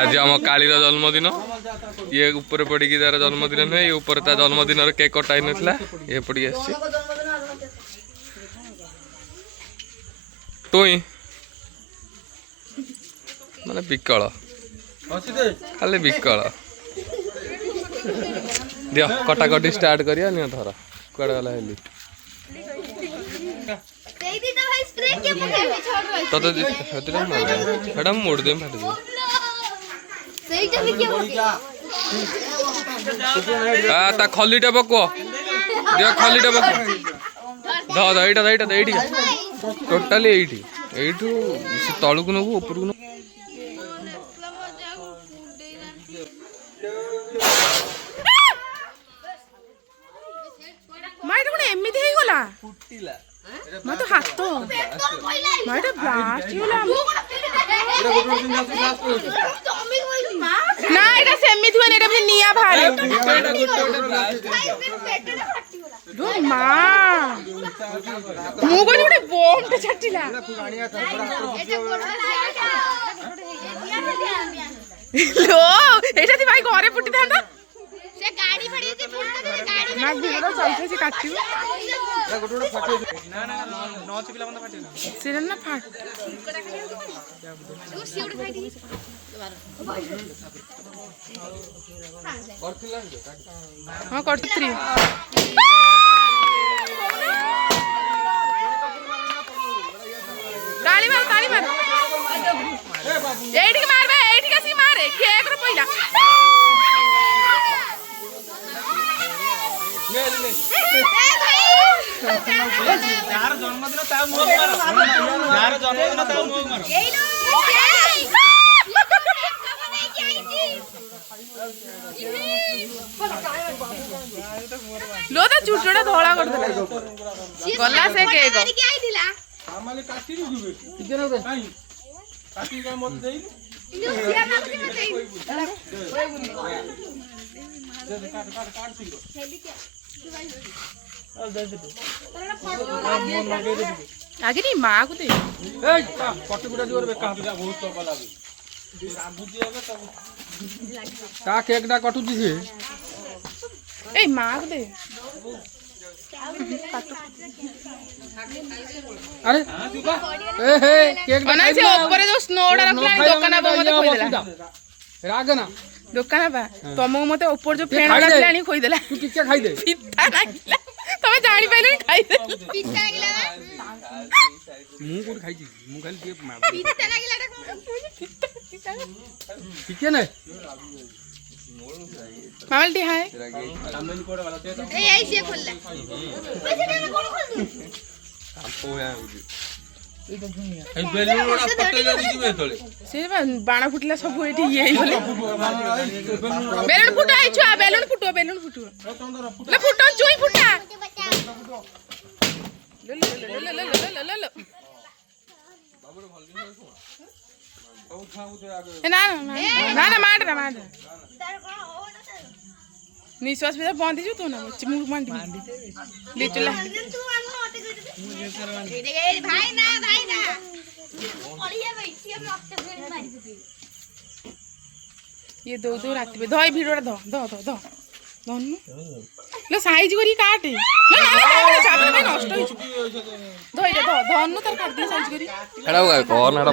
आज आम काली जन्मदिन ये ऊपर पड़ी तार जन्मदिन नुहे ये ऊपर ता जन्मदिन केक कटा नाला ये पड़ी टुई माने विकल खाली विकल दियो कटाकटी स्टार्ट करिया नियो धर कुआडे गला हेली तो हेटा मोड़ दे फाट दे ता खलीटा पकुआ दियो खलीटा पकुआ ध ध एटा एटी टोटाली एटी एठू तलू को नबू ऊपर को माइट कोन एमिति हे गला फुटिला मा तो हाथ तो माइट ब्लास्ट होला ना एटा सेमिति होने एटा निया भारे रो मा मु कोन गोटे बम ते छाटिला लो एटा ती भाई घरे फुटी थांदा से गाड़ी फड़ी से गाड़ी ना भिड़ो चलते से काटियो गोटे फटे ना ना नो चिपिला बंद फटे से ना फाट तू सिउड फाटी करथिला हां करथि ताली मार एठी मार बे एठी कसी मारे केक रो पहिला यार जन्मदिन ता मुंह मार यार जन्मदिन ता मुंह मार लो तो चुटड़ा धोला कर देला गला से केक के आइदिला हमले काटी दी जुबे किजन रे काटी का मत देई सिया मार के देई काट सी हेली के आगे नहीं माँ को दे कटी गुटा जोर बेका बहुत तो लागे बुद्धि হবে तब का केक डा कटु दिसे ए माँ को दे अरे ए हे केक बना से ऊपर जो स्नोडा रखला दुकान बा मते खोई देला राग ना दुकान बा तुमको मते ऊपर जो फेण रखला नहीं खोई देला तू किछे खाई दे पिता नागिला तमे जानि पाइले खाई दे पिता नागिला मु कोड खाई छी मु खाली के पिता नागिला ठीक है ना मामल दी है सामने कोड वाला दे ए ऐसे खोल ले पैसे देना कौन खोल दू हमको है ए बेलून वाला पटेला दिबे तळे से बाणा फुटला सब एठी ये बोले बेलून फुटा है छुआ बेलून फुटो ले फुटो चुई फुटा ले ना मार निश्वास पे बांधी जो तो ना चिमुक बांधी ले चला भाई ना ये दो रात पे धोई भिड़ोड़ा धो धन्नु लो साइज करी काटे ना चापले नष्ट होई धोई धन्नु तर काट दे साइज करी एडा कोन एडा